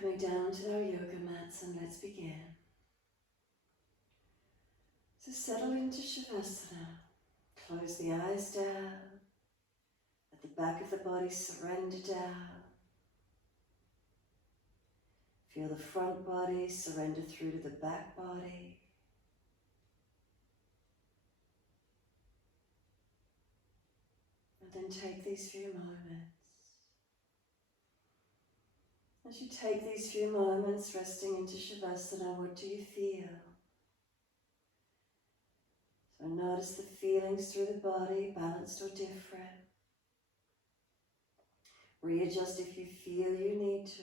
Coming down to our yoga mats, and let's begin. So settle into Shavasana. Close the eyes down. Let the back of the body surrender down. Feel the front body surrender through to the back body. And then take these few moments. As you take these few moments resting into Shavasana, what do you feel? So notice the feelings through the body, balanced or different. Readjust if you feel you need to.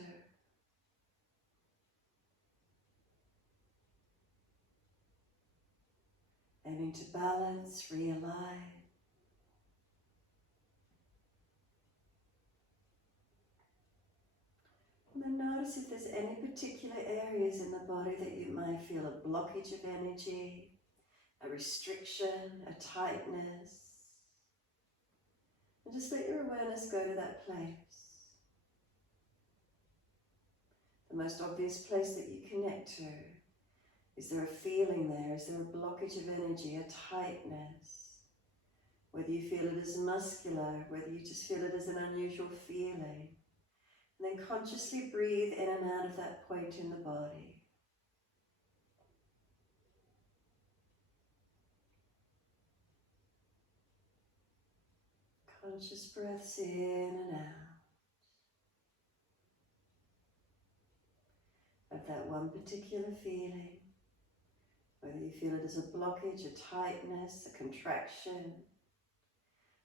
Aiming to balance, realign. And then notice if there's any particular areas in the body that you might feel a blockage of energy, a restriction, a tightness. And just let your awareness go to that place. The most obvious place that you connect to. Is there a feeling there? Is there a blockage of energy, a tightness? Whether you feel it as muscular, whether you just feel it as an unusual feeling. And then consciously breathe in and out of that point in the body. Conscious breaths in and out. Of that one particular feeling. Whether you feel it as a blockage, a tightness, a contraction.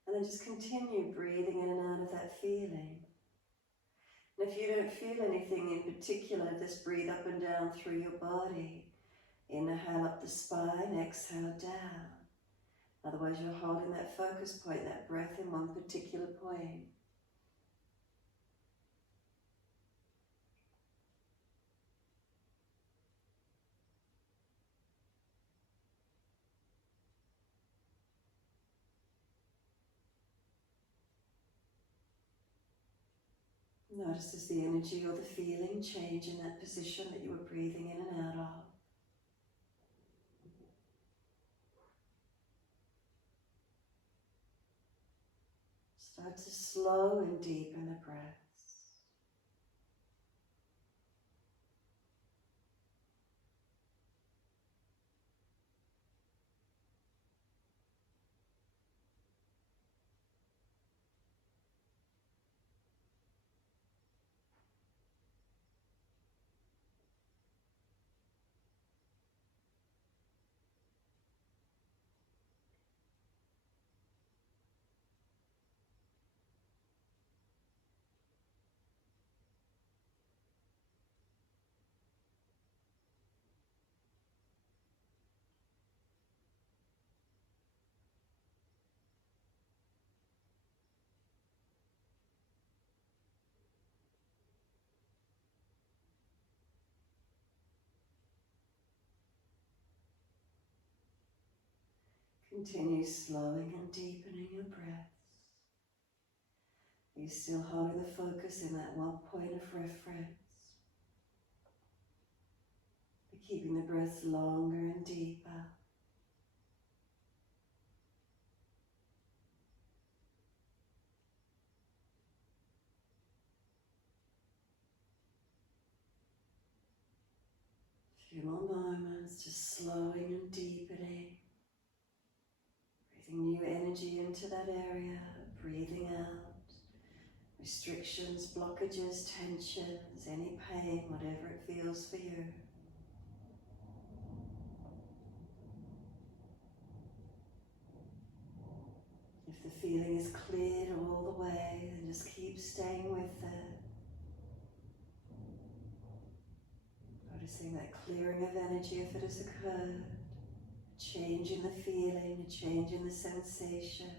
And then just continue breathing in and out of that feeling. And if you don't feel anything in particular, just breathe up and down through your body. Inhale up the spine, exhale down. Otherwise you're holding that focus point, that breath in one particular point. Notice does the energy or the feeling change in that position that you were breathing in and out of. Start to slow and deepen the breaths. Continue slowing and deepening your breaths. You're still holding the focus in that one point of reference. But keeping the breaths longer and deeper. A few more moments, just slowing and deepening. Breathing new energy into that area, breathing out. Restrictions, blockages, tensions, any pain, whatever it feels for you. If the feeling is cleared all the way, then just keep staying with it. Noticing that clearing of energy if it has occurred. A change in the feeling, a change in the sensation.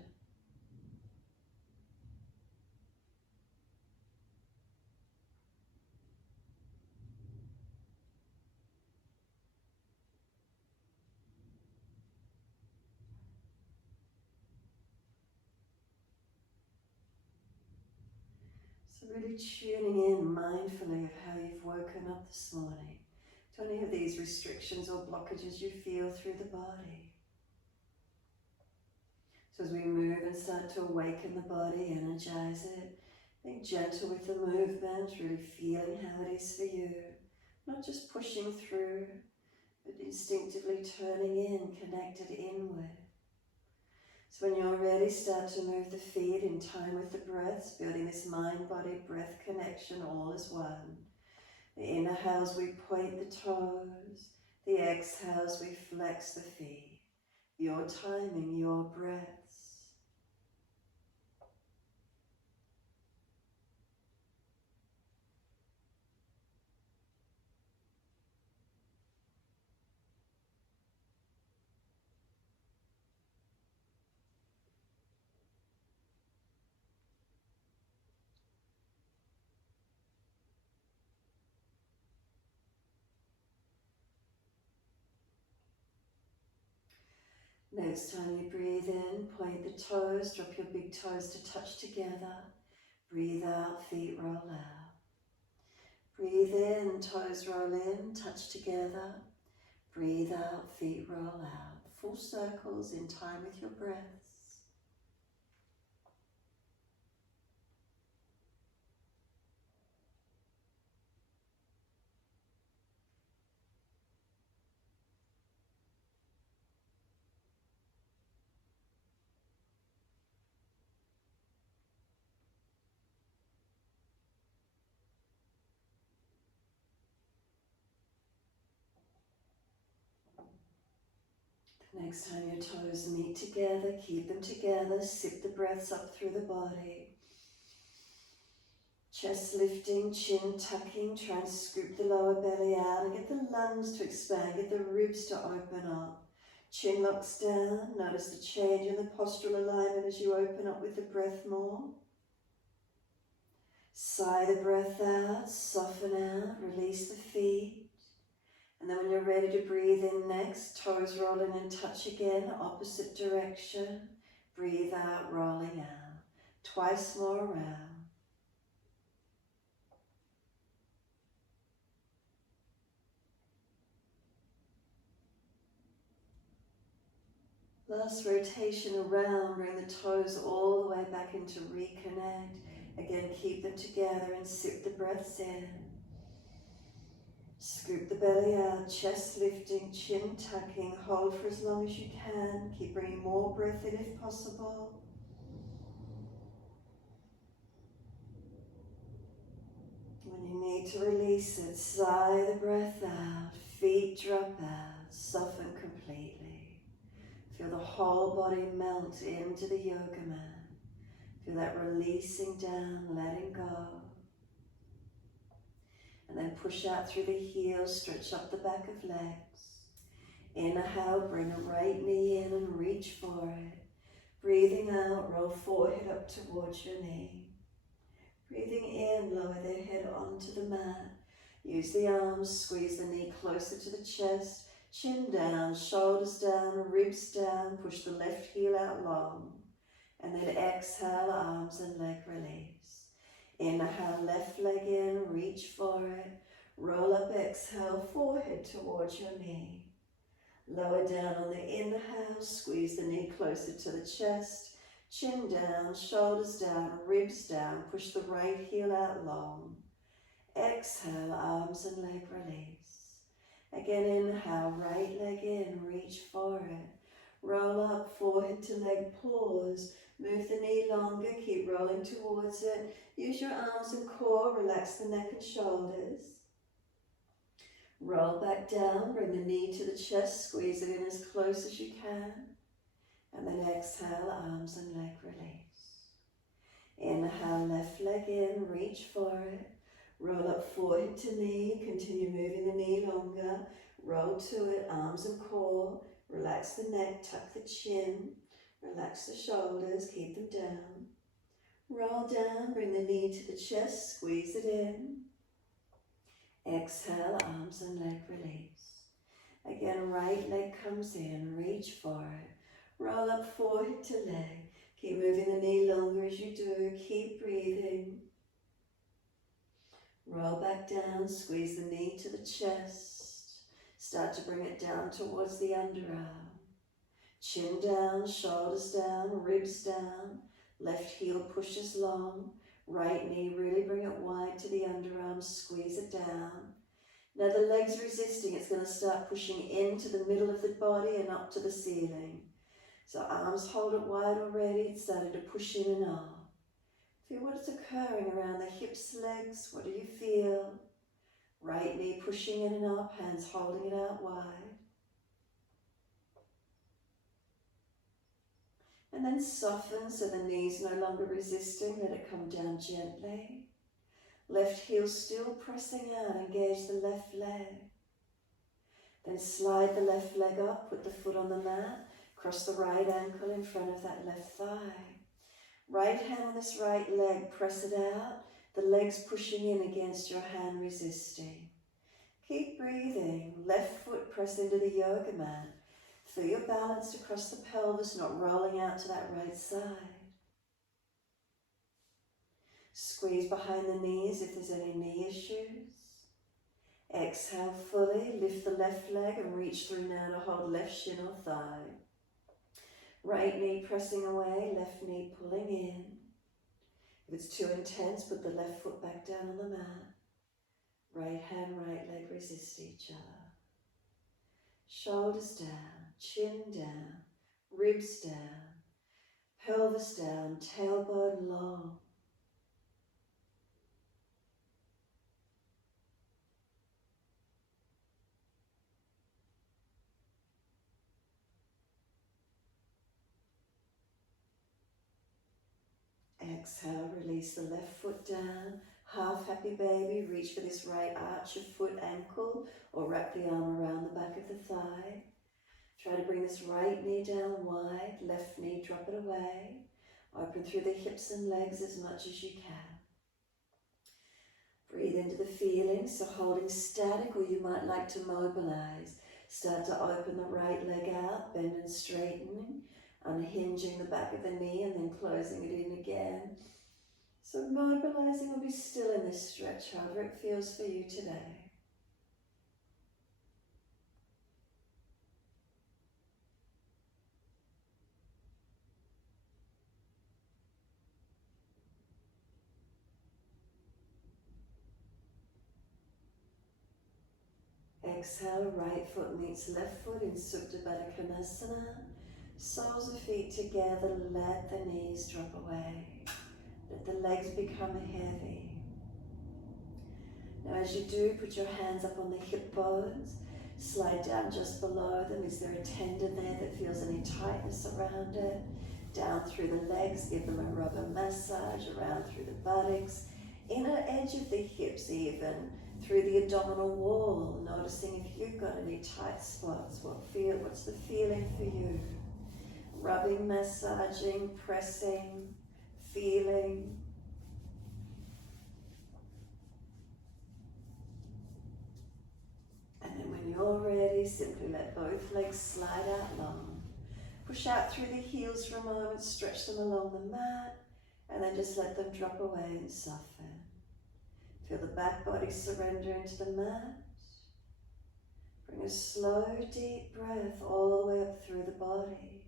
So really tuning in mindfully of how you've woken up this morning, to any of these restrictions or blockages you feel through the body. So as we move and start to awaken the body, energize it, being gentle with the movement, really feeling how it is for you, not just pushing through, but instinctively turning in, connected inward. So when you're ready, start to move the feet in time with the breaths, building this mind-body-breath connection all as one. The inhales, we point the toes. The exhales, we flex the feet. Your timing, your breaths. Next time you breathe in, point the toes, drop your big toes to touch together. Breathe out, feet roll out. Breathe in, toes roll in, touch together. Breathe out, feet roll out. Full circles in time with your breaths. Next time your toes meet together, keep them together, sip the breaths up through the body. Chest lifting, chin tucking, try and scoop the lower belly out and get the lungs to expand, get the ribs to open up. Chin locks down, notice the change in the postural alignment as you open up with the breath more. Sigh the breath out, soften out, release the feet. And then when you're ready to breathe in next, toes rolling and touch again, opposite direction. Breathe out, rolling out. Twice more around. Last rotation around, bring the toes all the way back into reconnect. Again, keep them together and sip the breaths in. Scoop the belly out, chest lifting, chin tucking. Hold for as long as you can. Keep bringing more breath in if possible. When you need to release it, sigh the breath out. Feet drop out, soften completely. Feel the whole body melt into the yoga mat. Feel that releasing down, letting go. And then push out through the heels, stretch up the back of legs. Inhale, bring a right knee in and reach for it. Breathing out, roll forehead up towards your knee. Breathing in, lower the head onto the mat. Use the arms, squeeze the knee closer to the chest. Chin down, shoulders down, ribs down. Push the left heel out long. And then exhale, arms and leg release. Inhale, left leg in, reach for it. Roll up, exhale, forehead towards your knee. Lower down on the inhale, squeeze the knee closer to the chest. Chin down, shoulders down, ribs down. Push the right heel out long. Exhale, arms and leg release. Again, inhale, right leg in, reach for it. Roll up, forehead to leg, pause. Move the knee longer, keep rolling towards it. Use your arms and core, relax the neck and shoulders. Roll back down, bring the knee to the chest, squeeze it in as close as you can. And then exhale, arms and leg release. Inhale, left leg in, reach for it. Roll up, forehead to knee, continue moving the knee longer. Roll to it, arms and core. Relax the neck, tuck the chin. Relax the shoulders, keep them down. Roll down, bring the knee to the chest, squeeze it in. Exhale, arms and leg release. Again, right leg comes in, reach for it. Roll up, forehead to leg. Keep moving the knee longer as you do, keep breathing. Roll back down, squeeze the knee to the chest. Start to bring it down towards the underarm. Chin down, shoulders down, ribs down. Left heel pushes long. Right knee, really bring it wide to the underarm, squeeze it down. Now the leg's resisting, it's going to start pushing into the middle of the body and up to the ceiling. So arms hold it wide already, it's starting to push in and up. Feel what's occurring around the hips, legs, what do you feel? Right knee pushing in and up, hands holding it out wide. And then soften so the knee's no longer resisting, let it come down gently. Left heel still pressing out, engage the left leg. Then slide the left leg up, put the foot on the mat, cross the right ankle in front of that left thigh. Right hand on this right leg, press it out, the leg's pushing in against your hand, resisting. Keep breathing, left foot press into the yoga mat. Feel your balance across the pelvis, not rolling out to that right side. Squeeze behind the knees if there's any knee issues. Exhale fully, lift the left leg and reach through now to hold left shin or thigh. Right knee pressing away, left knee pulling in. If it's too intense, put the left foot back down on the mat. Right hand, right leg resist each other. Shoulders down, chin down, ribs down, pelvis down, tailbone long. Exhale, release the left foot down. Half happy baby, reach for this right arch of foot, ankle, or wrap the arm around the back of the thigh. Try to bring this right knee down wide, left knee drop it away. Open through the hips and legs as much as you can. Breathe into the feeling, so holding static, or you might like to mobilize. Start to open the right leg out, bend and straighten, unhinging the back of the knee and then closing it in again. So mobilizing or be still in this stretch, however it feels for you today. Exhale, right foot meets left foot in Supta Baddha Konasana. Soles of feet together, let the knees drop away. Let the legs become heavy. Now as you do, put your hands up on the hip bones. Slide down just below them. Is there a tendon there that feels any tightness around it? Down through the legs, give them a rubber massage around through the buttocks. Inner edge of the hips even, through the abdominal wall, noticing if you've got any tight spots. What's the feeling for you? Rubbing, massaging, pressing, feeling. And then when you're ready, simply let both legs slide out long. Push out through the heels for a moment, stretch them along the mat, and then just let them drop away and soften. Feel the back body surrender into the mat. Bring a slow, deep breath all the way up through the body.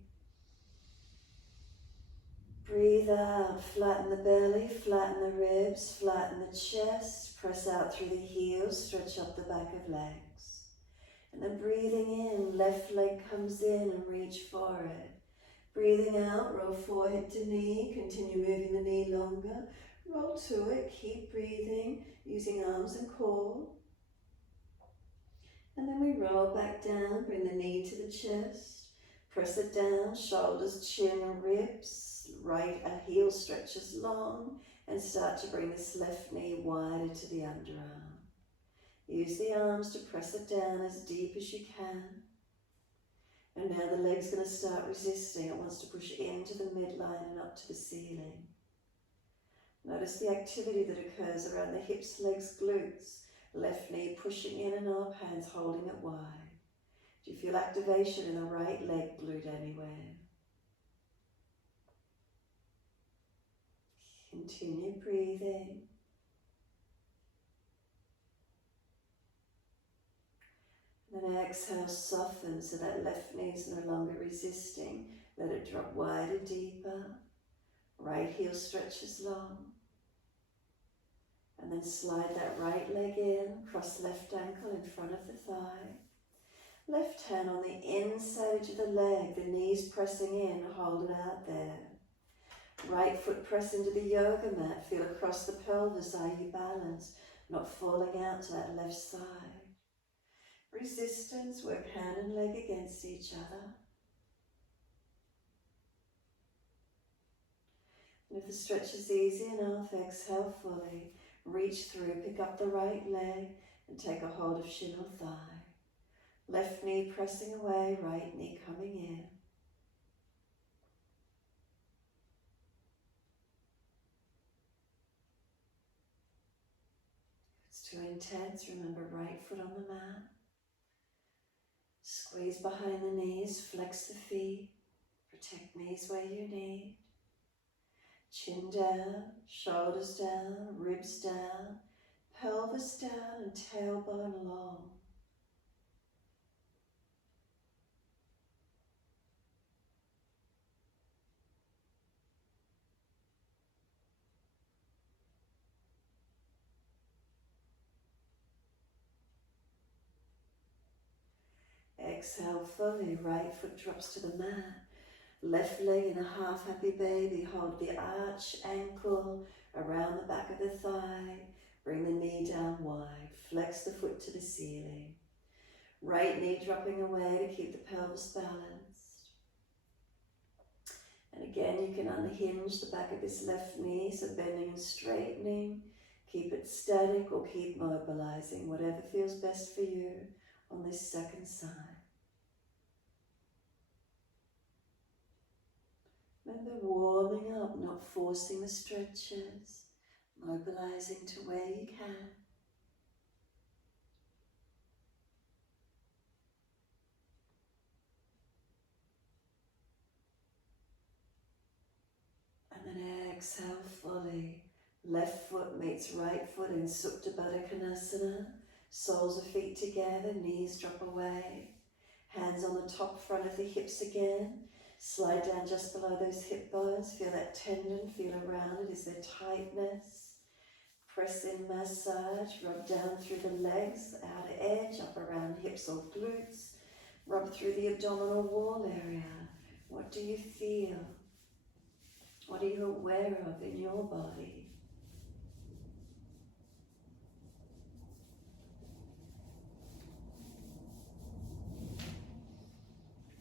Breathe out, flatten the belly, flatten the ribs, flatten the chest, press out through the heels, stretch up the back of legs. And then breathing in, left leg comes in and reach for it. Breathing out, roll forehead to knee, continue moving the knee longer. Roll to it, keep breathing, using arms and core. And then we roll back down, bring the knee to the chest. Press it down, shoulders, chin and ribs. Right heel stretches long and start to bring this left knee wider to the underarm. Use the arms to press it down as deep as you can. And now the leg's going to start resisting. It wants to push into the midline and up to the ceiling. Notice the activity that occurs around the hips, legs, glutes. Left knee pushing in and up, hands holding it wide. Do you feel activation in the right leg glute anywhere? Continue breathing. And exhale, soften so that left knee is no longer resisting. Let it drop wider, deeper. Right heel stretches long. And then slide that right leg in, cross left ankle in front of the thigh. Left hand on the inside edge of the leg, the knees pressing in, hold it out there. Right foot press into the yoga mat, feel across the pelvis, are you balanced, not falling out to that left side. Resistance, work hand and leg against each other. And if the stretch is easy enough, exhale fully. Reach through, pick up the right leg and take a hold of shin or thigh. Left knee pressing away, right knee coming in. If it's too intense, remember right foot on the mat. Squeeze behind the knees, flex the feet, protect knees where you need. Chin down, shoulders down, ribs down, pelvis down and tailbone long. Exhale fully, right foot drops to the mat. Left leg in a half happy baby, hold the arch, ankle around the back of the thigh. Bring the knee down wide, flex the foot to the ceiling. Right knee dropping away to keep the pelvis balanced. And again, you can unhinge the back of this left knee, so bending and straightening. Keep it static or keep mobilizing, whatever feels best for you on this second side. Remember warming up, not forcing the stretches, mobilizing to where you can. And then exhale fully. Left foot meets right foot in Supta Baddha Konasana. Soles of feet together, knees drop away. Hands on the top front of the hips again. Slide down just below those hip bones. Feel that tendon, feel around it. Is there tightness? Press in, massage. Rub down through the legs, outer edge, up around hips or glutes. Rub through the abdominal wall area. What do you feel? What are you aware of in your body?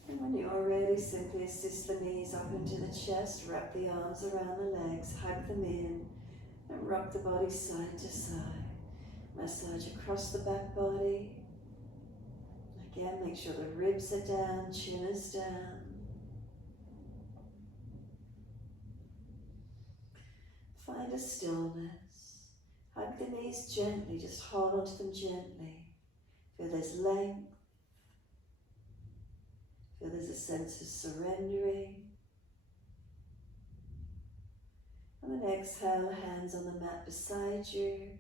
And when you're ready, simply assist the knees up into the chest, wrap the arms around the legs, hug them in, and rock the body side to side. Massage across the back body. Again, make sure the ribs are down, chin is down. Find a stillness. Hug the knees gently, just hold onto them gently. Feel there's length. Feel there's a sense of surrendering. And then exhale, hands on the mat beside you.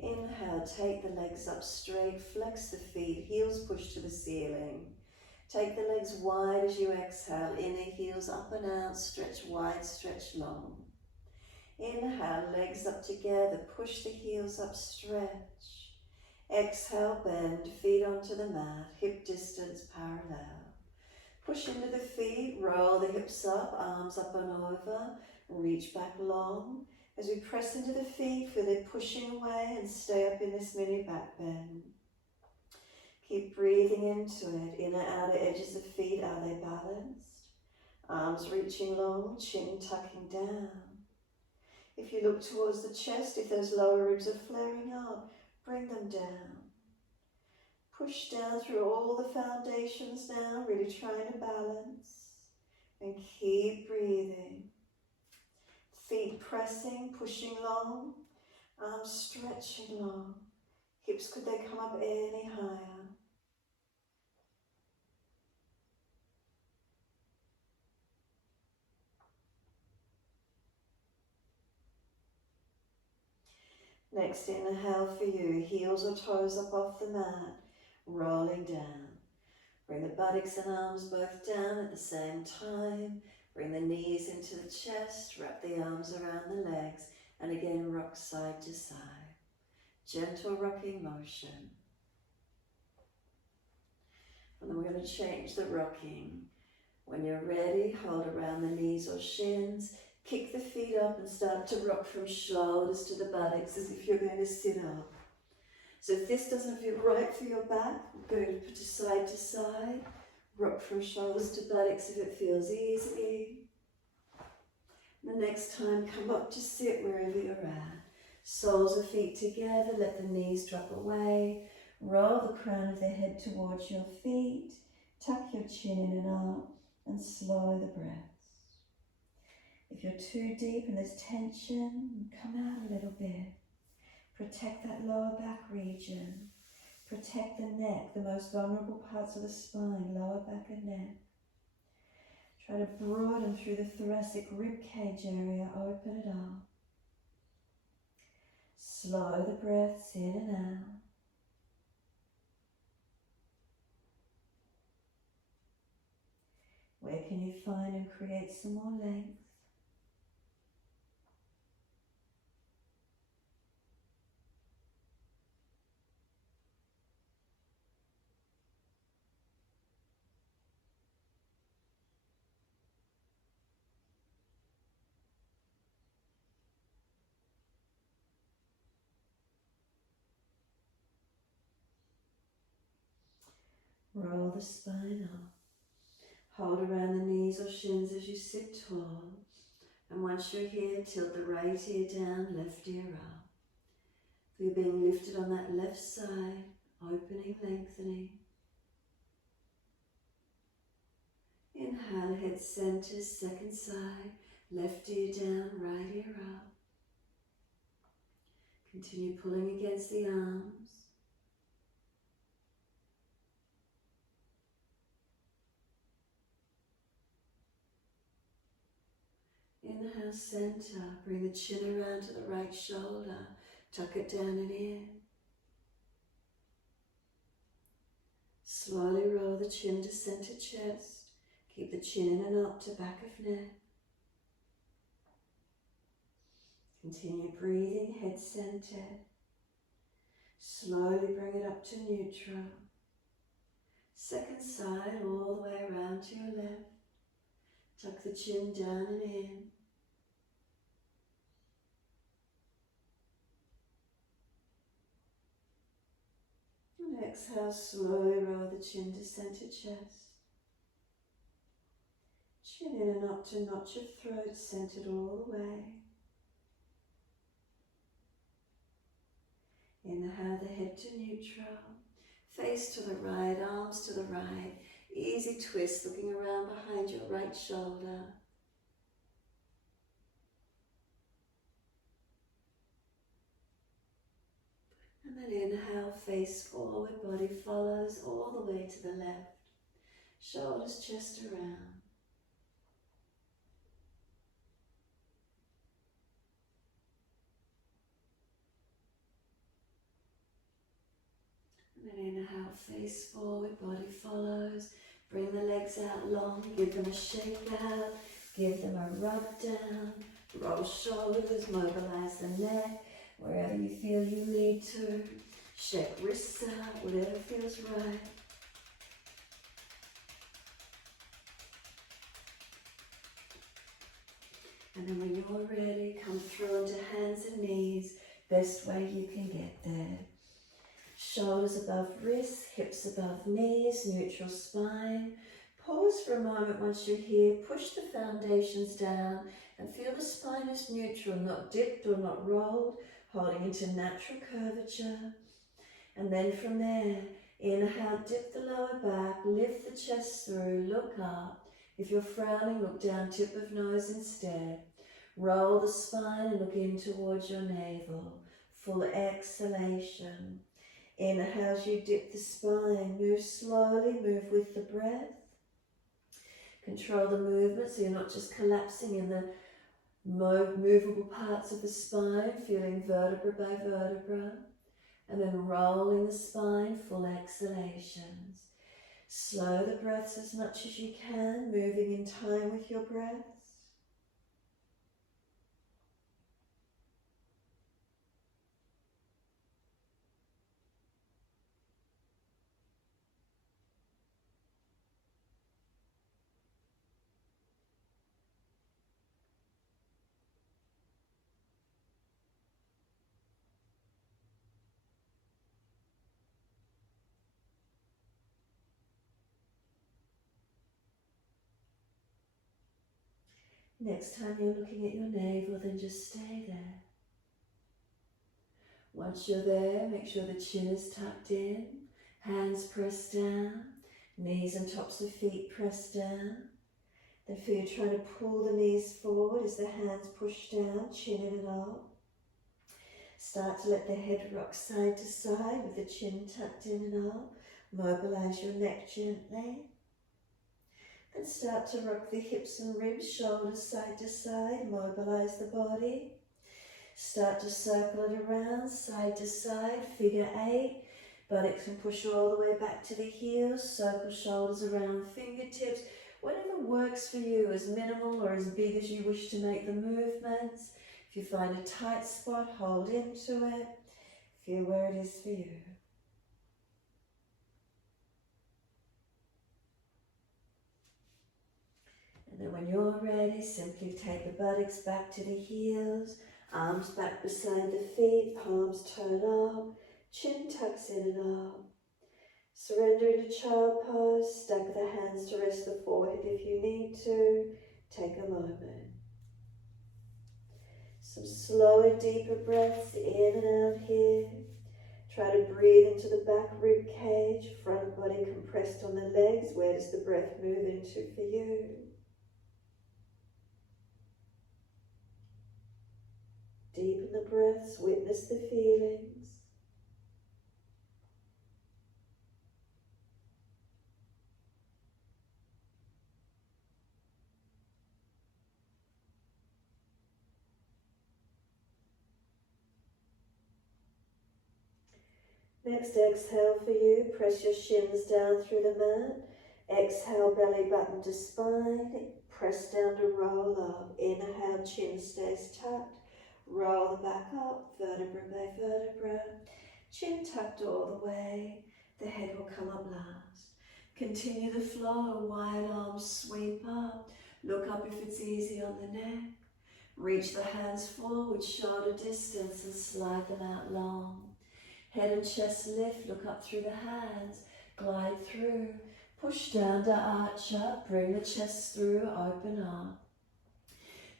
Inhale, take the legs up straight, flex the feet, heels push to the ceiling. Take the legs wide as you exhale, inner heels up and out, stretch wide, stretch long. Inhale, legs up together, push the heels up, stretch. Exhale, bend, feet onto the mat, hip distance parallel. Push into the feet, roll the hips up, arms up and over, reach back long. As we press into the feet, feel it pushing away and stay up in this mini back bend. Keep breathing into it. Inner outer edges of feet, are they balanced? Arms reaching long, chin tucking down. If you look towards the chest, if those lower ribs are flaring up, bring them down. Push down through all the foundations now, really trying to balance. And keep breathing. Feet pressing, pushing long. Arms stretching long. Hips, could they come up any higher? Next inhale for you, heels or toes up off the mat. rolling down. Bring the buttocks and arms both down at the same time. Bring the knees into the chest, wrap the arms around the legs, and again rock side to side. Gentle rocking motion. And then we're going to change the rocking. When you're ready, hold around the knees or shins, kick the feet up and start to rock from shoulders to the buttocks as if you're going to sit up. So if this doesn't feel right for your back, we're going to put it side to side, rock from shoulders to buttocks if it feels easy. The next time, come up to sit wherever you're at. Soles of feet together, let the knees drop away. Roll the crown of the head towards your feet. Tuck your chin in and up and slow the breaths. If you're too deep and there's tension, come out a little bit. Protect that lower back region. Protect the neck, the most vulnerable parts of the spine, lower back and neck. Try to broaden through the thoracic rib cage area, open it up. Slow the breaths in and out. Where can you find and create some more length? Roll the spine up. Hold around the knees or shins as you sit tall. And once you're here, tilt the right ear down, left ear up. Feel being lifted on that left side, opening, lengthening. Inhale, head center, second side, left ear down, right ear up. Continue pulling against the arms. Inhale, center, bring the chin around to the right shoulder, tuck it down and in. Slowly roll the chin to center chest, keep the chin in and up to back of neck. Continue breathing, head centered. Slowly bring it up to neutral. Second side, all the way around to your left. Tuck the chin down and in. And exhale, slowly roll the chin to center chest. Chin in and up to notch of throat, centered all the way. Inhale the head to neutral. Face to the right, arms to the right. Easy twist, looking around behind your right shoulder. And then inhale, face forward, body follows all the way to the left. Shoulders, chest around. And then inhale, face forward, body follows. Bring the legs out long, give them a shake out, give them a rub down. Roll shoulders, mobilize the neck. Wherever you feel you need to, shake wrists out, whatever feels right. And then when you're ready, come through into hands and knees, best way you can get there. Shoulders above wrists, hips above knees, neutral spine. Pause for a moment once you're here, push the foundations down and feel the spine is neutral, not dipped or not rolled. Holding into natural curvature. And then from there, inhale, dip the lower back, lift the chest through, look up. If you're frowning, look down, tip of nose instead. Roll the spine and look in towards your navel. Full exhalation. Inhale as you dip the spine, move slowly, move with the breath. Control the movement so you're not just collapsing in the movable parts of the spine, feeling vertebra by vertebra. And then rolling the spine, full exhalations. Slow the breaths as much as you can, moving in time with your breaths. Next time you're looking at your navel, then just stay there. Once you're there, make sure the chin is tucked in, hands pressed down, knees and tops of feet pressed down. Then feel you're trying to pull the knees forward as the hands push down, chin in and up. Start to let the head rock side to side with the chin tucked in and up. Mobilize your neck gently. Then start to rock the hips and ribs, shoulders side to side. Mobilize the body. Start to circle it around, side to side, figure 8. Buttocks can push all the way back to the heels. Circle shoulders around fingertips. Whatever works for you, as minimal or as big as you wish to make the movements. If you find a tight spot, hold into it. Feel where it is for you. And then when you're ready, simply take the buttocks back to the heels, arms back beside the feet, palms turn up, chin tucks in and up. Surrender into child pose, stack the hands to rest the forehead if you need to. Take a moment. Some slower, deeper breaths in and out here. Try to breathe into the back rib cage, front body compressed on the legs. Where does the breath move into for you? Deepen the breaths, witness the feelings. Next, exhale for you. Press your shins down through the mat. Exhale, belly button to spine. Press down to roll up. Inhale, chin stays tucked. Roll the back up, vertebra by vertebra. Chin tucked all the way. The head will come up last. Continue the flow. Wide arms sweep up. Look up if it's easy on the neck. Reach the hands forward, shoulder distance, and slide them out long. Head and chest lift, look up through the hands, glide through, push down to arch up, bring the chest through, open up.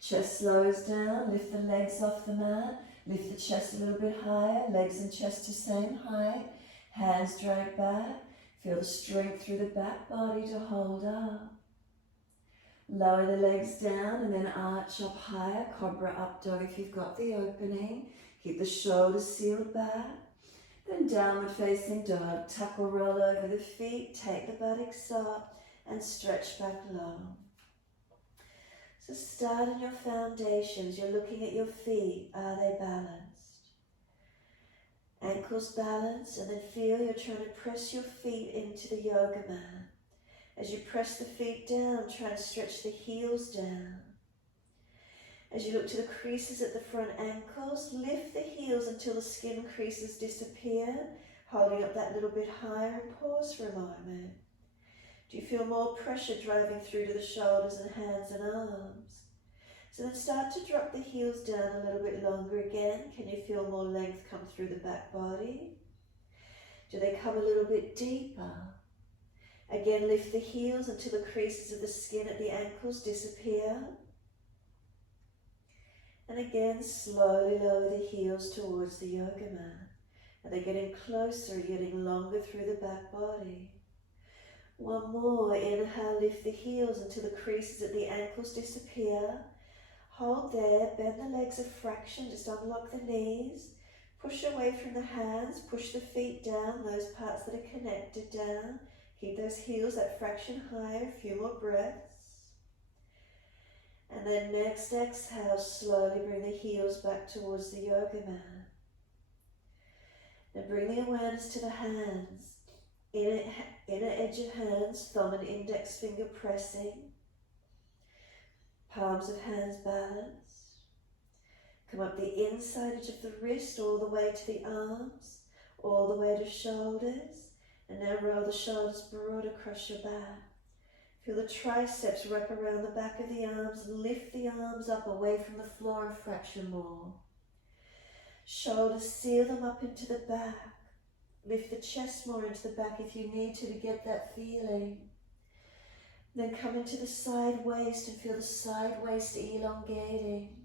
Chest slows down, lift the legs off the mat, lift the chest a little bit higher, legs and chest to same height, hands drag back, feel the strength through the back body to hold up. Lower the legs down and then arch up higher, cobra up dog if you've got the opening, keep the shoulders sealed back. Then downward facing dog, tuck or roll over the feet, take the buttocks up and stretch back long. So start on your foundations, you're looking at your feet, are they balanced? Ankles balanced, and then feel you're trying to press your feet into the yoga mat. As you press the feet down, try to stretch the heels down. As you look to the creases at the front ankles, lift the heels until the skin creases disappear, holding up that little bit higher and pause for a moment. Do you feel more pressure driving through to the shoulders and hands and arms? So then start to drop the heels down a little bit longer again. Can you feel more length come through the back body? Do they come a little bit deeper? Again, lift the heels until the creases of the skin at the ankles disappear. And again, slowly lower the heels towards the yoga mat. And they're getting closer, getting longer through the back body. One more, inhale, lift the heels until the creases at the ankles disappear. Hold there, bend the legs a fraction, just unlock the knees. Push away from the hands, push the feet down, those parts that are connected down. Keep those heels that fraction higher, a few more breaths. And then next exhale, slowly bring the heels back towards the yoga mat. Now bring the awareness to the hands. Inner edge of hands, thumb and index finger pressing. Palms of hands balanced. Come up the inside edge of the wrist all the way to the arms, all the way to shoulders. And now roll the shoulders broad across your back. Feel the triceps wrap around the back of the arms and lift the arms up away from the floor a fraction more. Shoulders seal them up into the back. Lift the chest more into the back if you need to get that feeling. Then come into the side waist and feel the side waist elongating.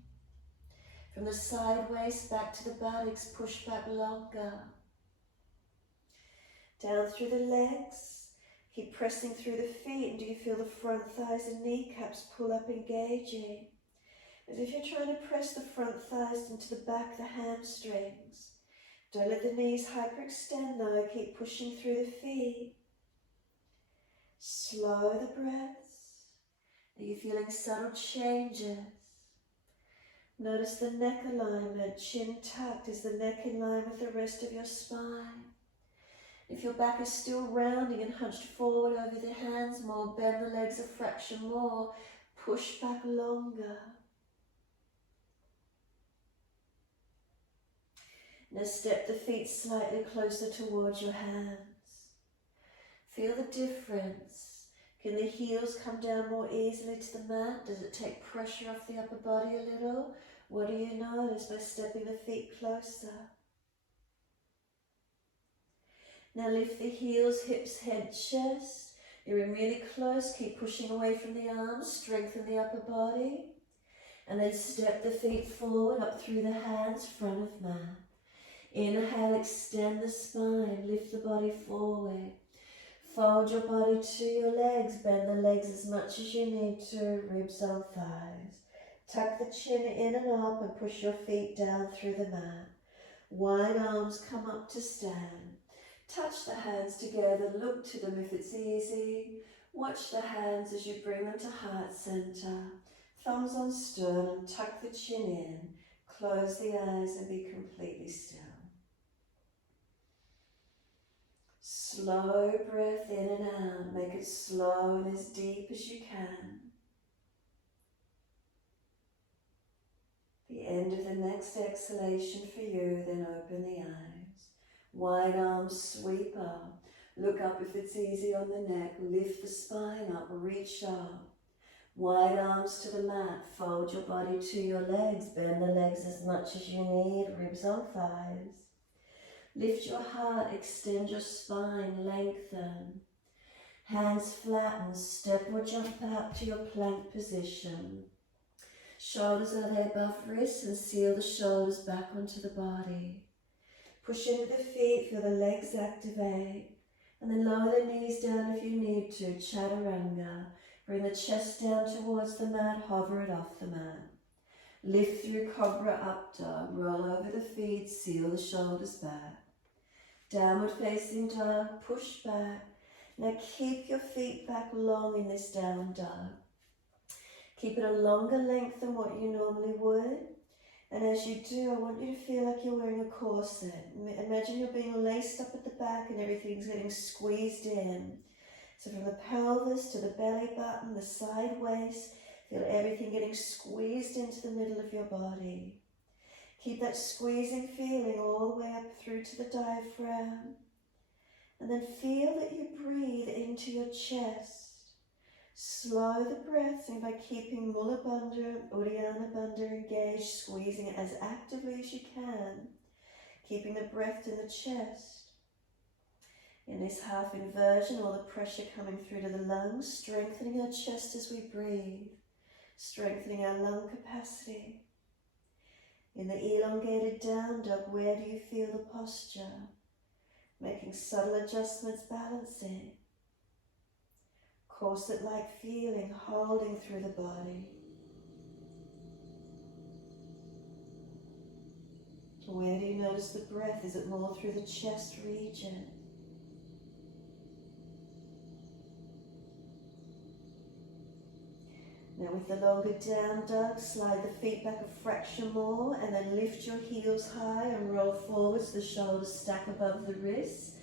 From the side waist back to the buttocks, push back longer. Down through the legs, keep pressing through the feet, and do you feel the front thighs and kneecaps pull up, engaging? As if you're trying to press the front thighs into the back, the hamstrings. Don't let the knees hyperextend though, keep pushing through the feet. Slow the breaths. Are you feeling subtle changes? Notice the neck alignment, chin tucked. Is the neck in line with the rest of your spine? If your back is still rounding and hunched forward over the hands more, bend the legs a fraction more, push back longer. Now step the feet slightly closer towards your hands. Feel the difference. Can the heels come down more easily to the mat? Does it take pressure off the upper body a little? What do you notice by stepping the feet closer? Now lift the heels, hips, head, chest. You're in really close. Keep pushing away from the arms. Strengthen the upper body. And then step the feet forward, up through the hands, front of mat. Inhale, extend the spine. Lift the body forward. Fold your body to your legs. Bend the legs as much as you need to. Ribs on thighs. Tuck the chin in and up and push your feet down through the mat. Wide arms come up to stand. Touch the hands together, look to them if it's easy. Watch the hands as you bring them to heart center. Thumbs on sternum, tuck the chin in. Close the eyes and be completely still. Slow breath in and out. Make it slow and as deep as you can. The end of the next exhalation for you, then open the eyes. Wide arms sweep up. Look up if it's easy on the neck. Lift the spine up, reach up. Wide arms to the mat. Fold your body to your legs. Bend the legs as much as you need. Ribs on thighs. Lift your heart, extend your spine, lengthen. Hands flatten, step or jump out to your plank position. Shoulders are there above wrists and seal the shoulders back onto the body. Push into the feet, feel the legs activate. And then lower the knees down if you need to, chaturanga. Bring the chest down towards the mat, hover it off the mat. Lift through cobra up dog, roll over the feet, seal the shoulders back. Downward facing dog, push back. Now keep your feet back long in this down dog. Keep it a longer length than what you normally would. And as you do, I want you to feel like you're wearing a corset. Imagine you're being laced up at the back and everything's getting squeezed in. So from the pelvis to the belly button, the side waist, feel everything getting squeezed into the middle of your body. Keep that squeezing feeling all the way up through to the diaphragm. And then feel that you breathe into your chest. Slow the breath in by keeping Mula Bandha and Uddiyana Bandha engaged, squeezing it as actively as you can, keeping the breath in the chest. In this half inversion, all the pressure coming through to the lungs, strengthening our chest as we breathe, strengthening our lung capacity. In the elongated down dog, where do you feel the posture? Making subtle adjustments, balancing. Corset-like feeling, holding through the body. Where do you notice the breath? Is it more through the chest region? Now with the longer down dog, slide the feet back a fraction more and then lift your heels high and roll forwards, the shoulders stack above the wrists.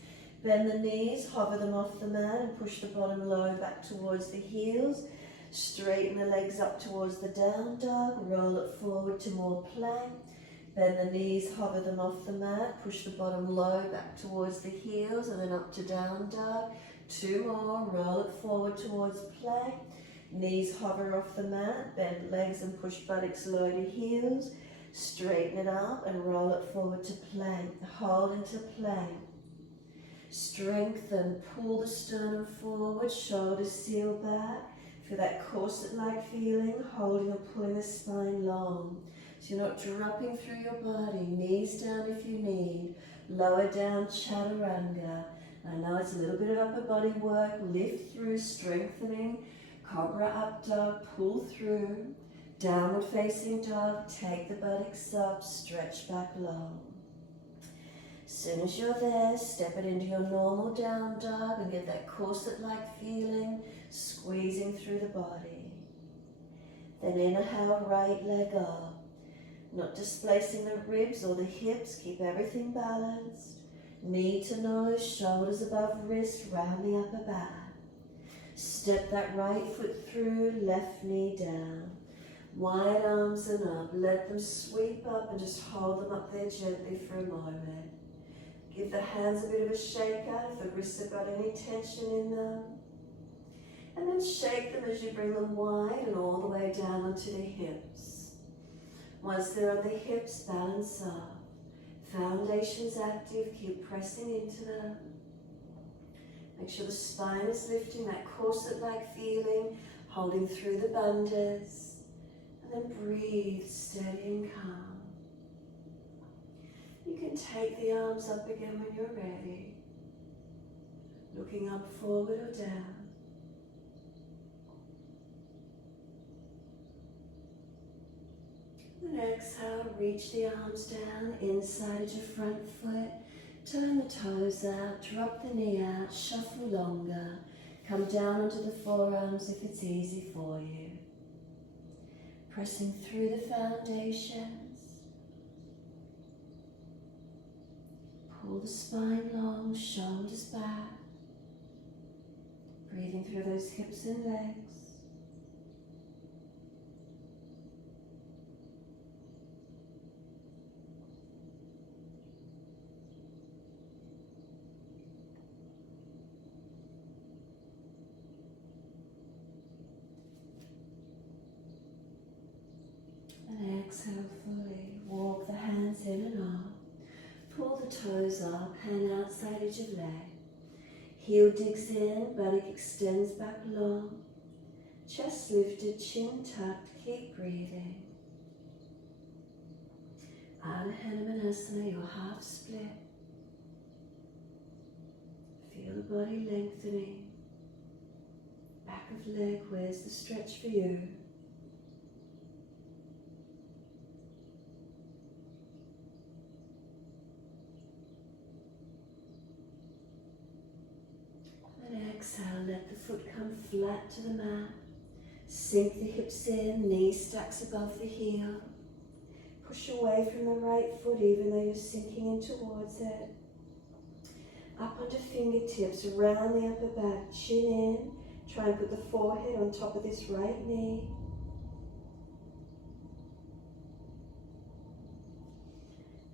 Bend the knees, hover them off the mat and push the bottom low back towards the heels. Straighten the legs up towards the down dog, roll it forward to more plank. Bend the knees, hover them off the mat, push the bottom low back towards the heels and then up to down dog. 2 more, roll it forward towards plank. Knees hover off the mat, bend legs and push buttocks low to heels. Straighten it up and roll it forward to plank. Hold into plank. Strengthen, pull the sternum forward, shoulders seal back. Feel that corset-like feeling, holding or pulling the spine long. So you're not dropping through your body, knees down if you need. Lower down, chaturanga. I know it's a little bit of upper body work, lift through, strengthening. Cobra up dog, pull through. Downward facing dog, take the buttocks up, stretch back long. As soon as you're there, step it into your normal down dog and get that corset-like feeling, squeezing through the body. Then inhale, right leg up. Not displacing the ribs or the hips, keep everything balanced. Knee to nose, shoulders above wrist, round the upper back. Step that right foot through, left knee down. Wide arms and up, let them sweep up and just hold them up there gently for a moment. Give the hands a bit of a shake out if the wrists have got any tension in them. And then shake them as you bring them wide and all the way down onto the hips. Once they're on the hips, balance up. Foundations active, keep pressing into them. Make sure the spine is lifting, that corset-like feeling, holding through the bandhas. And then breathe, steady and calm. You can take the arms up again when you're ready. Looking up, forward or down. And exhale, reach the arms down, inside of your front foot. Turn the toes out, drop the knee out, shuffle longer. Come down onto the forearms if it's easy for you. Pressing through the foundations. Pull the spine long, shoulders back. Breathing through those hips and legs. And exhale fully. Walk the hands in and up. Pull the toes up, hand outside edge of leg. Heel digs in, buttock extends back long. Chest lifted, chin tucked, keep breathing. Ardha Hanumanasana, your half split. Feel the body lengthening. Back of leg, where's the stretch for you? And exhale, let the foot come flat to the mat. Sink the hips in, knee stacks above the heel. Push away from the right foot even though you're sinking in towards it. Up onto fingertips, around the upper back, chin in. Try and put the forehead on top of this right knee.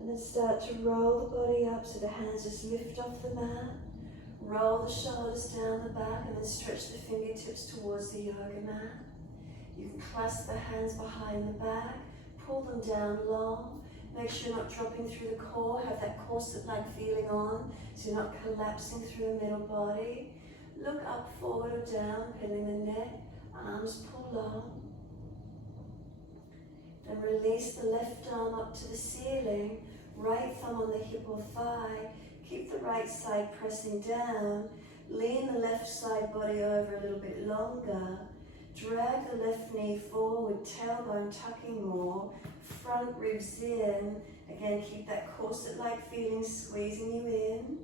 And then start to roll the body up so the hands just lift off the mat. Roll the shoulders down the back and then stretch the fingertips towards the yoga mat. You can clasp the hands behind the back, pull them down long. Make sure you're not dropping through the core, have that corset-like feeling on so you're not collapsing through the middle body. Look up, forward or down, bending the neck, arms pull long. Then release the left arm up to the ceiling, right thumb on the hip or thigh. Keep the right side pressing down. Lean the left side body over a little bit longer. Drag the left knee forward, tailbone tucking more. Front ribs in. Again, keep that corset-like feeling squeezing you in.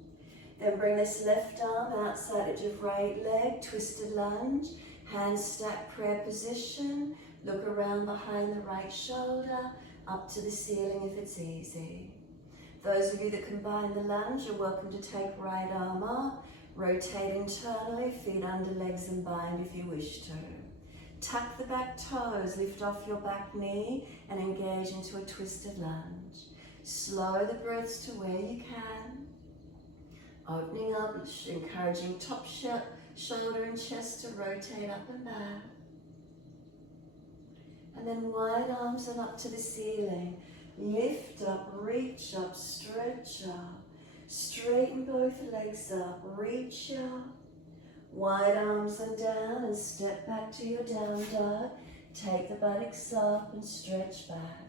Then bring this left arm outside edge of right leg, twisted lunge. Hands stacked, prayer position. Look around behind the right shoulder, up to the ceiling if it's easy. Those of you that combine the lunge are welcome to take right arm up, rotate internally, feet under legs and bind if you wish to. Tuck the back toes, lift off your back knee and engage into a twisted lunge. Slow the breaths to where you can. Opening up, encouraging top shoulder and chest to rotate up and back. And then wide arms and up to the ceiling. Lift up, reach up, stretch up. Straighten both legs up, reach up. Wide arms and down and step back to your down dog. Take the buttocks up and stretch back.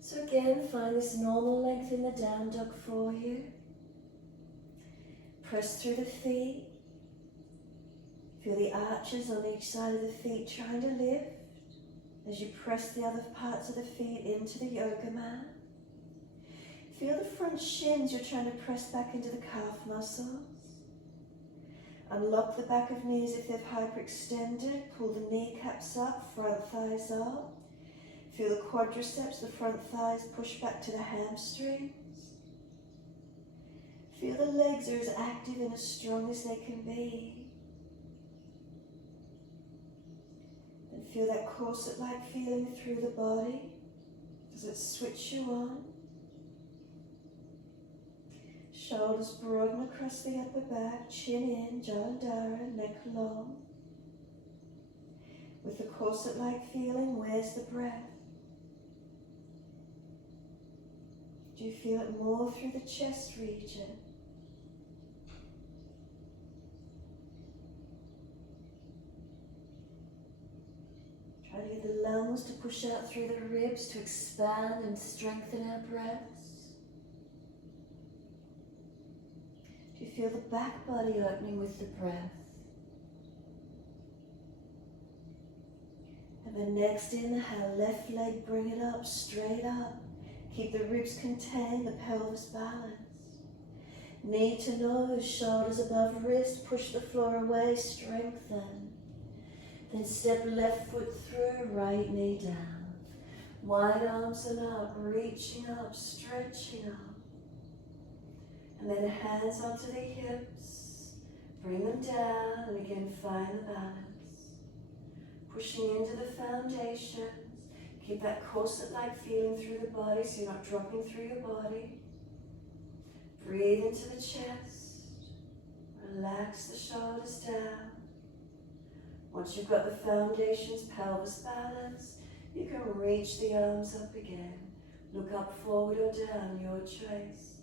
So again, find this normal length in the down dog for you. Press through the feet. Feel the arches on each side of the feet trying to lift as you press the other parts of the feet into the yoga mat. Feel the front shins you're trying to press back into the calf muscles. Unlock the back of knees if they've hyperextended. Pull the kneecaps up, front thighs up. Feel the quadriceps, the front thighs push back to the hamstrings. Feel the legs are as active and as strong as they can be. And feel that corset-like feeling through the body. Does it switch you on? Shoulders broaden across the upper back, chin in, Jalandhara, neck long. With the corset-like feeling, where's the breath? Do you feel it more through the chest region? Try to get the lungs to push out through the ribs to expand and strengthen our breaths. Do you feel the back body opening with the breath? And then next inhale, left leg, bring it up, straight up. Keep the ribs contained, the pelvis balanced. Knee to nose, shoulders above wrist, push the floor away, strengthen. Then step left foot through, right knee down. Wide arms and up, reaching up, stretching up. And then hands onto the hips, bring them down, and again find the balance. Pushing into the foundations, keep that corset-like feeling through the body so you're not dropping through your body. Breathe into the chest, relax the shoulders down. Once you've got the foundations, pelvis balance, you can reach the arms up again. Look up, forward or down, your choice.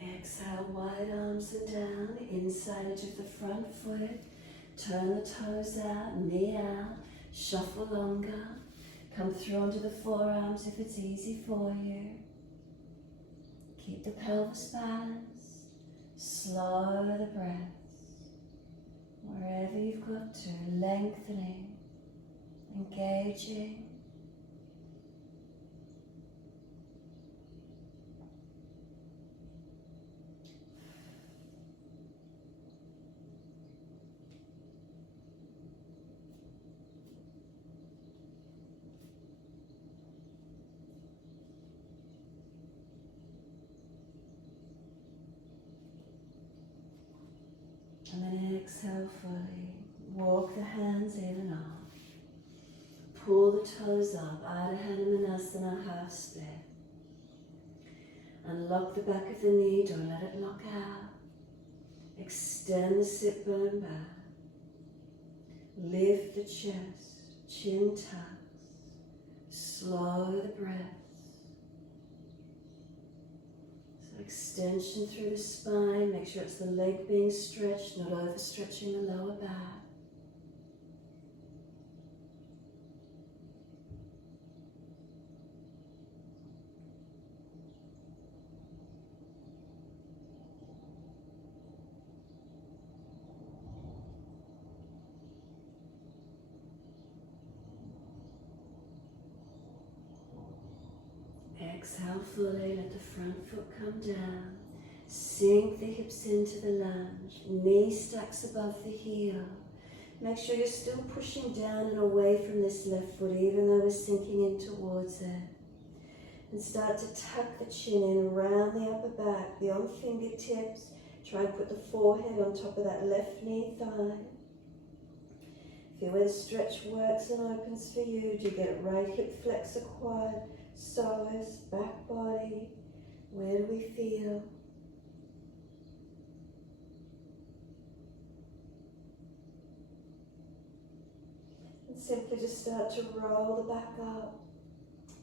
Exhale, wide arms and down, inside edge of the front foot. Turn the toes out, knee out, shuffle longer. Come through onto the forearms if it's easy for you. Keep the pelvis balanced. Slow the breaths. Wherever you've got to, lengthening, engaging. And then exhale fully. Walk the hands in and off. Pull the toes up. Ardha Hanumanasana, half split. Unlock the back of the knee. Don't let it lock out. Extend the sit bone back. Lift the chest. Chin tucks. Slow the breath. Extension through the spine, make sure it's the leg being stretched, not overstretching the lower back. Exhale fully, let the front foot come down. Sink the hips into the lunge. Knee stacks above the heel. Make sure you're still pushing down and away from this left foot, even though we're sinking in towards it. And start to tuck the chin in around the upper back, beyond fingertips. Try and put the forehead on top of that left knee thigh. Feel where the stretch works and opens for you. Do you get right hip flexor quad, psoas, back body? Where do we feel? And simply just start to roll the back up.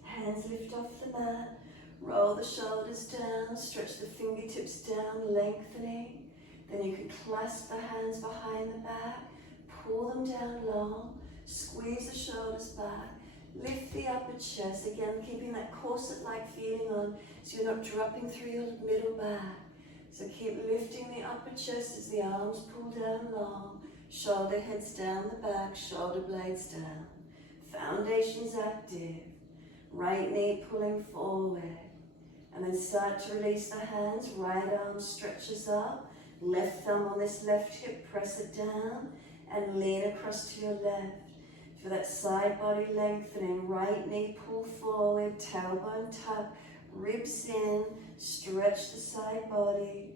Hands lift off the mat. Roll the shoulders down, stretch the fingertips down, lengthening. Then you can clasp the hands behind the back, pull them down long, squeeze the shoulders back, lift the upper chest, again keeping that corset-like feeling on so you're not dropping through your middle back. So keep lifting the upper chest as the arms pull down long, shoulder heads down the back, shoulder blades down. Foundation's active, right knee pulling forward. And then start to release the hands, right arm stretches up, left thumb on this left hip, press it down, and lean across to your left. Feel that side body lengthening, right knee pull forward, tailbone tuck, ribs in, stretch the side body.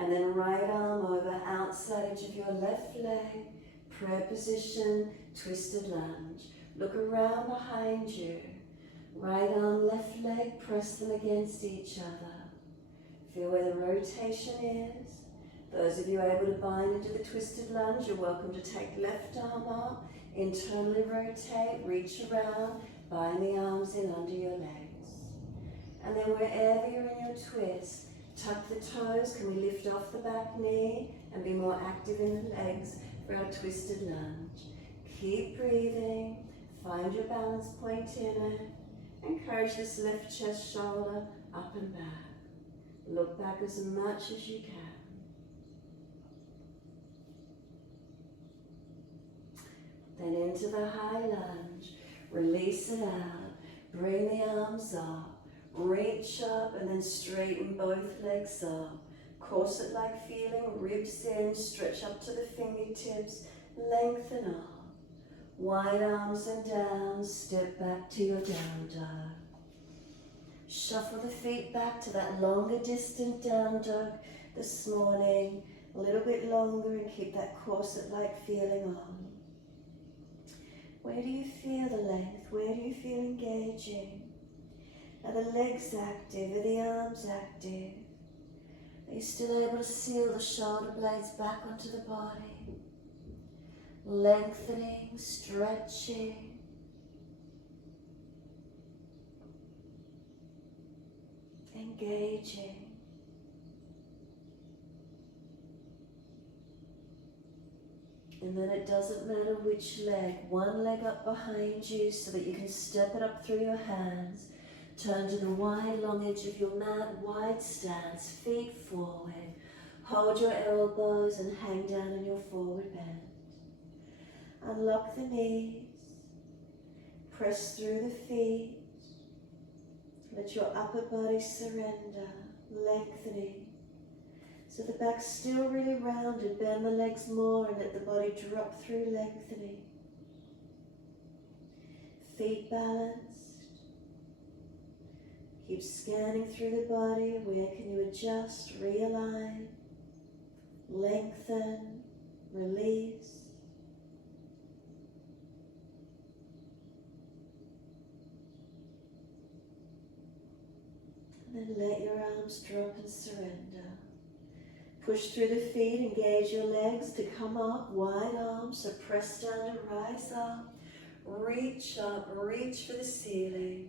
And then right arm over outside edge of your left leg, prayer position, twisted lunge. Look around behind you. Right arm, left leg, press them against each other. Feel where the rotation is. Those of you able to bind into the twisted lunge, you're welcome to take left arm up, internally rotate, reach around, bind the arms in under your legs. And then wherever you're in your twist, tuck the toes. Can we lift off the back knee and be more active in the legs for our twisted lunge? Keep breathing. Find your balance point in it. Encourage this left chest, shoulder, up and back. Look back as much as you can. Then into the high lunge. Release it out. Bring the arms up. Reach up and then straighten both legs up. Corset-like feeling, ribs in, stretch up to the fingertips, lengthen up. Wide arms and down, step back to your down dog. Shuffle the feet back to that longer distant down dog this morning. A little bit longer and keep that corset-like feeling on. Where do you feel the length? Where do you feel engaging? Are the legs active? Are the arms active? Are you still able to seal the shoulder blades back onto the body? Lengthening, stretching. Engaging. And then it doesn't matter which leg, one leg up behind you so that you can step it up through your hands. Turn to the wide long edge of your mat, wide stance, feet forward. Hold your elbows and hang down in your forward bend. Unlock the knees, press through the feet, let your upper body surrender, lengthening. So the back's still really rounded, bend the legs more and let the body drop through, lengthening. Feet balanced. Keep scanning through the body, where can you adjust, realign, lengthen, release. And then let your arms drop and surrender. Push through the feet, engage your legs to come up, wide arms, so press down to rise up. Reach up, reach for the ceiling.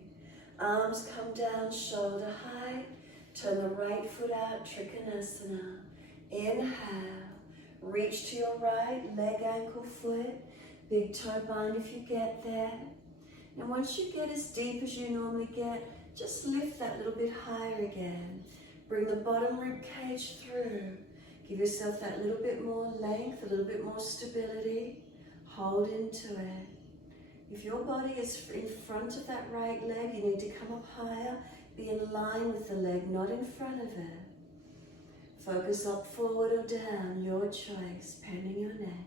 Arms come down, shoulder height. Turn the right foot out, Trikonasana. Inhale, reach to your right, leg, ankle, foot. Big toe bind if you get there. And once you get as deep as you normally get, just lift that little bit higher again. Bring the bottom rib cage through. Give yourself that little bit more length, a little bit more stability. Hold into it. If your body is in front of that right leg, you need to come up higher. Be in line with the leg, not in front of it. Focus up, forward or down, your choice, bending your neck.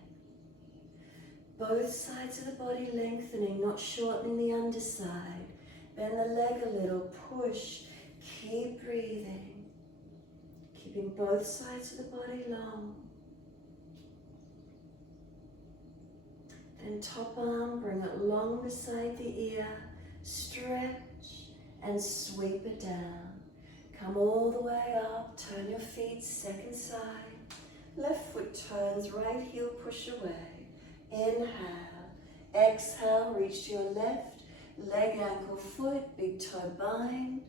Both sides of the body lengthening, not shortening the underside. Bend the leg a little, push, keep breathing. Keeping both sides of the body long. Then top arm, bring it long beside the ear, stretch and sweep it down. Come all the way up, turn your feet second side. Left foot turns, right heel push away. Inhale, exhale, reach to your left, leg, ankle, foot, big toe bind.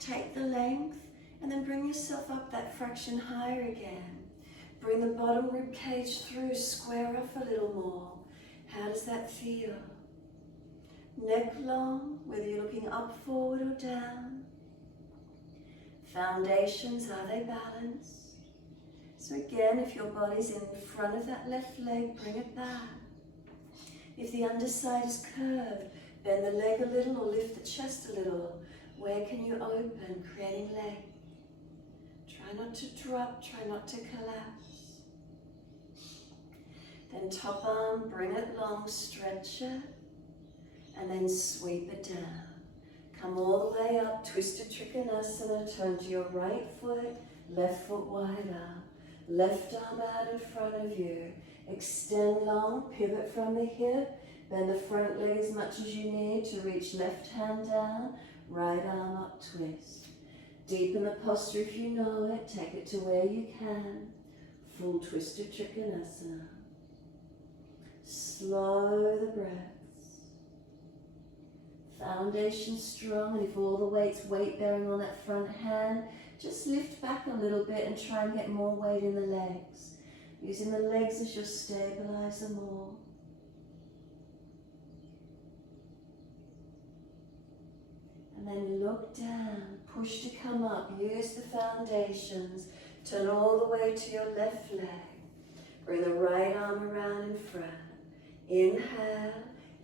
Take the length and then bring yourself up that fraction higher again. Bring the bottom rib cage through, square off a little more. How does that feel? Neck long, whether you're looking up, forward or down. Foundations, are they balanced? So again, if your body's in front of that left leg, bring it back. If the underside is curved, bend the leg a little or lift the chest a little. Where can you open, creating length? Try not to drop, try not to collapse. Then top arm, bring it long, stretch it, and then sweep it down. Come all the way up, twisted Trikonasana, turn to your right foot, left foot wide up. Left arm out in front of you. Extend long, pivot from the hip, bend the front leg as much as you need to reach left hand down, right arm up, twist. Deepen the posture if you know it, take it to where you can. Full twisted Trikonasana. Slow the breaths. Foundation strong, and if all the weight's weight bearing on that front hand, just lift back a little bit and try and get more weight in the legs. Using the legs as your stabilizer more. And then look down, push to come up, use the foundations. Turn all the way to your left leg. Bring the right arm around in front. Inhale,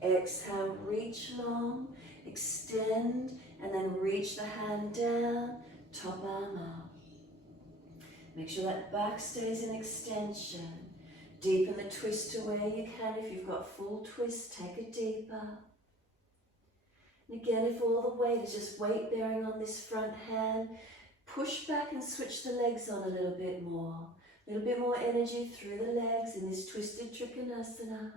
exhale, reach long, extend, and then reach the hand down, top arm up. Make sure that back stays in extension. Deepen the twist to where you can. If you've got full twist, take it deeper. And again, if all the weight is just weight bearing on this front hand, push back and switch the legs on a little bit more. A little bit more energy through the legs in this twisted Trikonasana.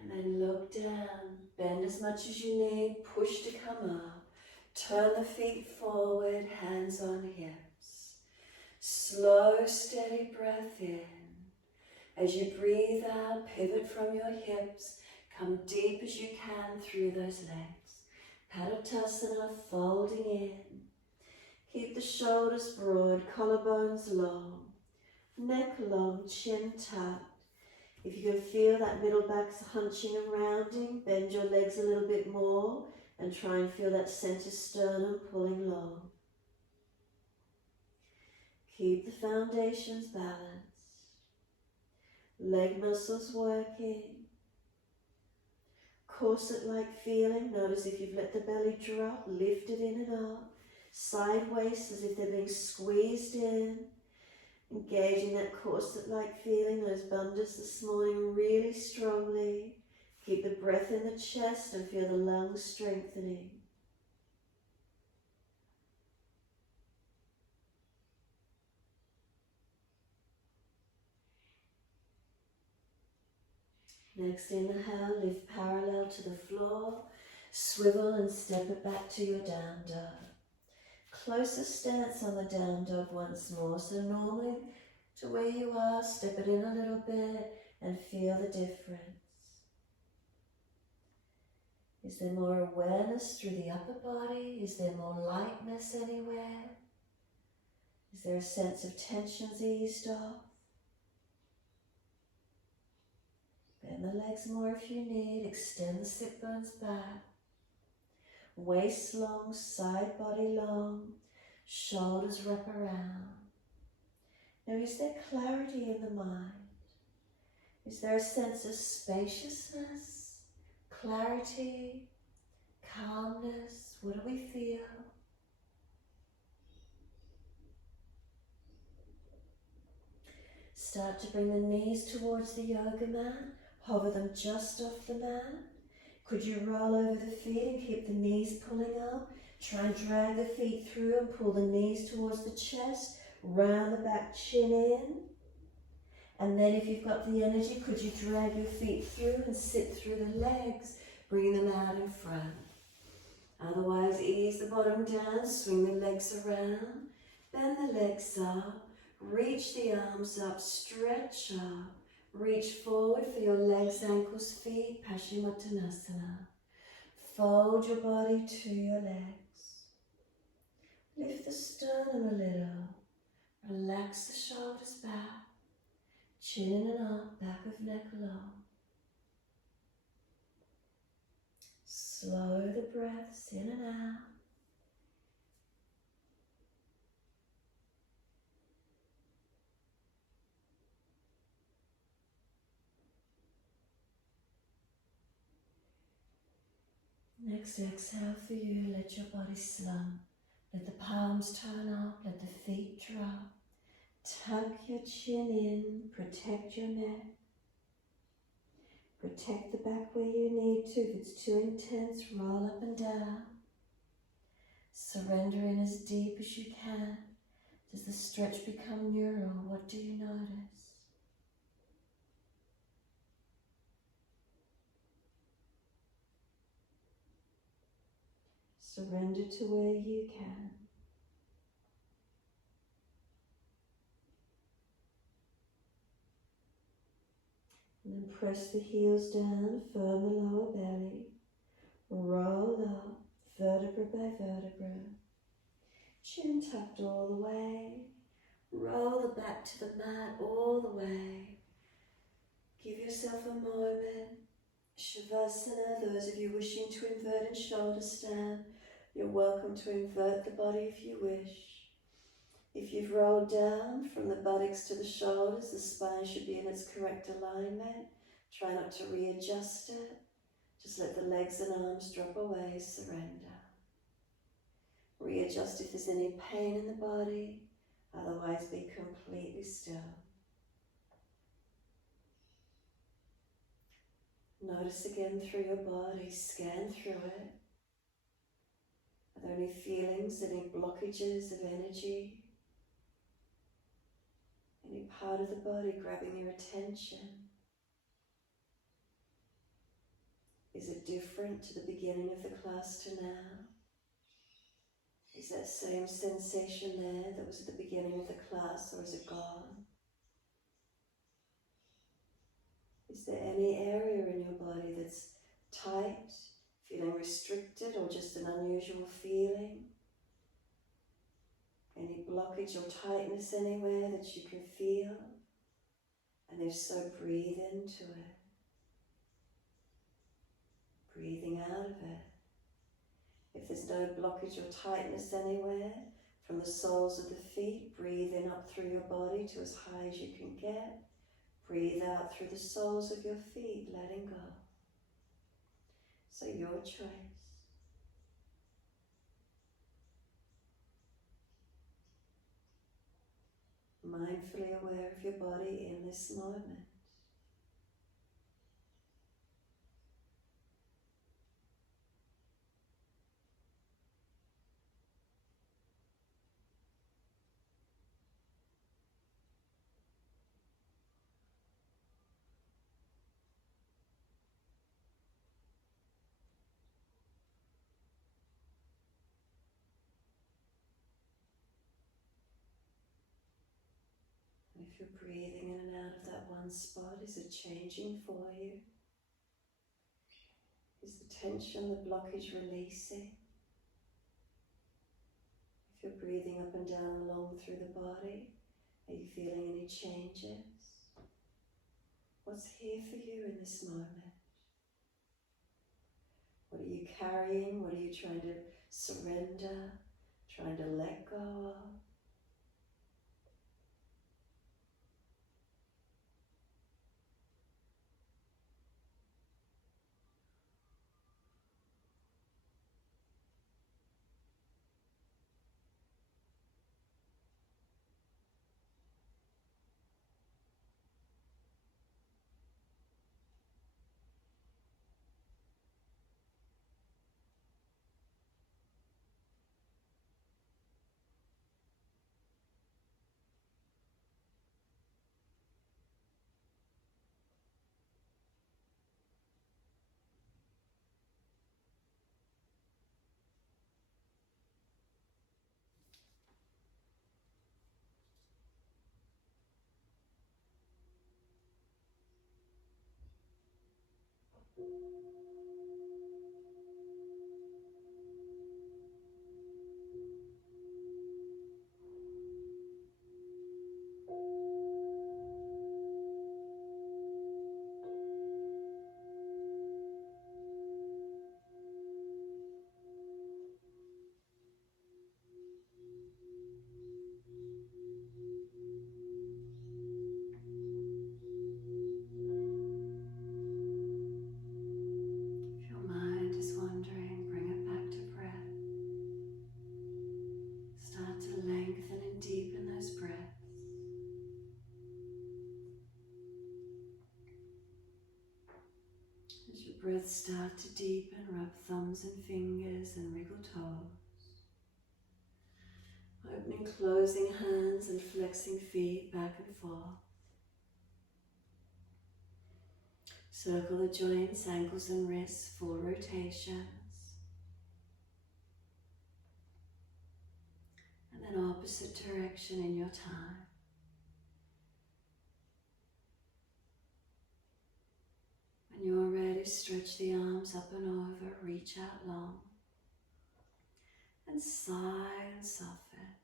And then look down, bend as much as you need, push to come up. Turn the feet forward, hands on hips. Slow, steady breath in. As you breathe out, pivot from your hips. Come deep as you can through those legs. Padottasana, folding in. Keep the shoulders broad, collarbones long. Neck long, chin tucked. If you can feel that middle back's hunching and rounding, bend your legs a little bit more and try and feel that center sternum pulling long. Keep the foundations balanced. Leg muscles working. Corset-like feeling. Notice if you've let the belly drop, lift it in and up. Sideways as if they're being squeezed in. Engaging that corset-like feeling, those bandhas this morning really strongly. Keep the breath in the chest and feel the lungs strengthening. Next inhale, lift parallel to the floor. Swivel and step it back to your down dog. Closer stance on the down dog once more. So normally to where you are, step it in a little bit and feel the difference. Is there more awareness through the upper body? Is there more lightness anywhere? Is there a sense of tensions eased off? Bend the legs more if you need. Extend the sit bones back. Waist long, side body long. Shoulders wrap around. Now, is there clarity in the mind? Is there a sense of spaciousness, clarity, calmness? What do we feel? Start to bring the knees towards the yoga mat. Hover them just off the mat. Could you roll over the feet and keep the knees pulling up? Try and drag the feet through and pull the knees towards the chest. Round the back, chin in. And then if you've got the energy, could you drag your feet through and sit through the legs? Bring them out in front. Otherwise, ease the bottom down, swing the legs around. Bend the legs up. Reach the arms up, stretch up. Reach forward for your legs, ankles, feet, Paschimottanasana. Fold your body to your legs. Lift the sternum a little. Relax the shoulders back. Chin in and up, back of neck low. Slow the breaths in and out. Next exhale for you, let your body slump. Let the palms turn up, let the feet drop. Tuck your chin in, protect your neck. Protect the back where you need to. If it's too intense, roll up and down. Surrender in as deep as you can. Does the stretch become neural? What do you notice? Surrender to where you can. And then press the heels down, firm the lower belly. Roll up, vertebra by vertebra. Chin tucked all the way. Roll the back to the mat all the way. Give yourself a moment. Shavasana, those of you wishing to invert in shoulder stand, you're welcome to invert the body if you wish. If you've rolled down from the buttocks to the shoulders, the spine should be in its correct alignment. Try not to readjust it. Just let the legs and arms drop away, surrender. Readjust if there's any pain in the body, otherwise be completely still. Notice again through your body, scan through it. Are there any feelings, any blockages of energy? Any part of the body grabbing your attention? Is it different to the beginning of the class to now? Is that same sensation there that was at the beginning of the class, or is it gone? Is there any area in your body that's tight, feeling restricted, or just an unusual feeling? Any blockage or tightness anywhere that you can feel? And if so, breathe into it. Breathing out of it. If there's no blockage or tightness anywhere, from the soles of the feet, breathe in up through your body to as high as you can get. Breathe out through the soles of your feet, letting go. So your choice. Mindfully aware of your body in this moment. And if you're breathing in and out of that one spot, is it changing for you? Is the tension, the blockage releasing? If you're breathing up and down along through the body, are you feeling any changes? What's here for you in this moment? What are you carrying? What are you trying to surrender? trying to let go of. If your mind is wandering, bring it back to breath. Start to lengthen and deepen those breaths. As your breaths start to deepen, rub thumbs and fingers and wriggle toes. Opening, closing hands and flexing feet back and forth. Circle the joints, ankles and wrists, 4 rotations. And then opposite direction in your time. When you're ready, stretch the arms up and over, reach out long. And sigh and soften.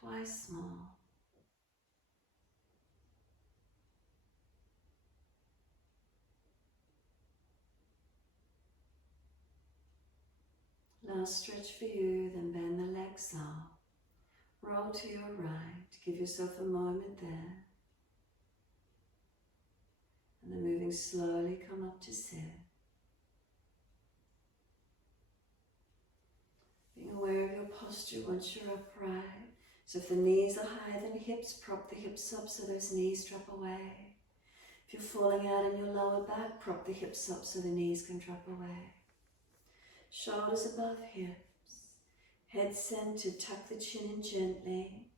Twice more. Last stretch for you, then bend the legs up. Roll to your right, give yourself a moment there. And then moving slowly, come up to sit. Being aware of your posture once you're upright. So if the knees are higher than hips, prop the hips up so those knees drop away. If you're falling out in your lower back, prop the hips up so the knees can drop away. Shoulders above hips, head centered, tuck the chin in gently.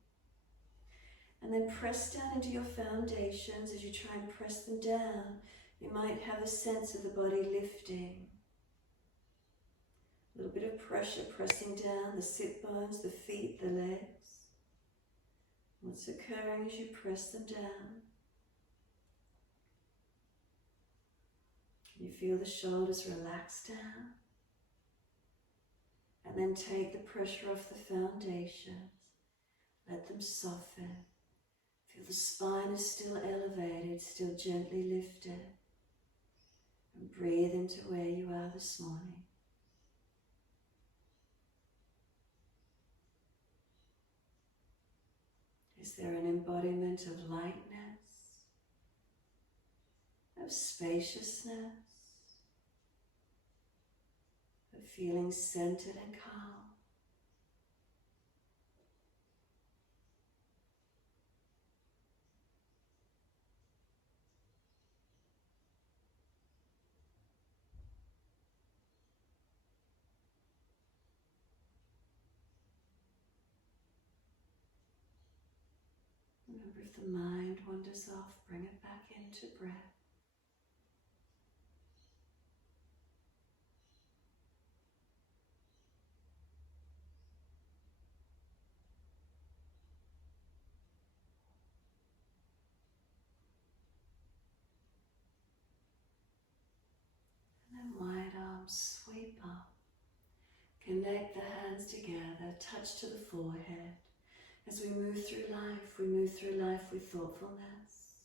And then press down into your foundations. As you try and press them down, you might have a sense of the body lifting. A little bit of pressure pressing down the sit bones, the feet, the legs. What's occurring as you press them down? Can you feel the shoulders relax down? And then take the pressure off the foundations. Let them soften. Feel the spine is still elevated, still gently lifted. And breathe into where you are this morning. Is there an embodiment of lightness, of spaciousness, of feeling centered and calm? Remember, if the mind wanders off, bring it back into breath. And then wide arms sweep up. Connect the hands together, touch to the forehead. As we move through life with thoughtfulness.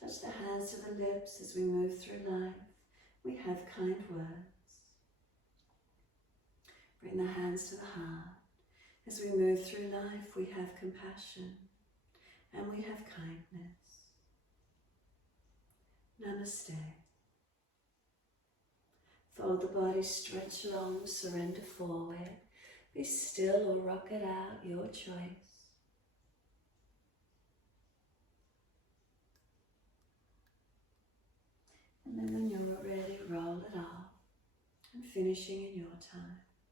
Touch the hands to the lips as we move through life. We have kind words. Bring the hands to the heart. As we move through life, we have compassion and we have kindness. Namaste. Fold the body, stretch long, surrender forward. Be still or rock it out, your choice. And then when you're ready, roll it off and finishing in your time.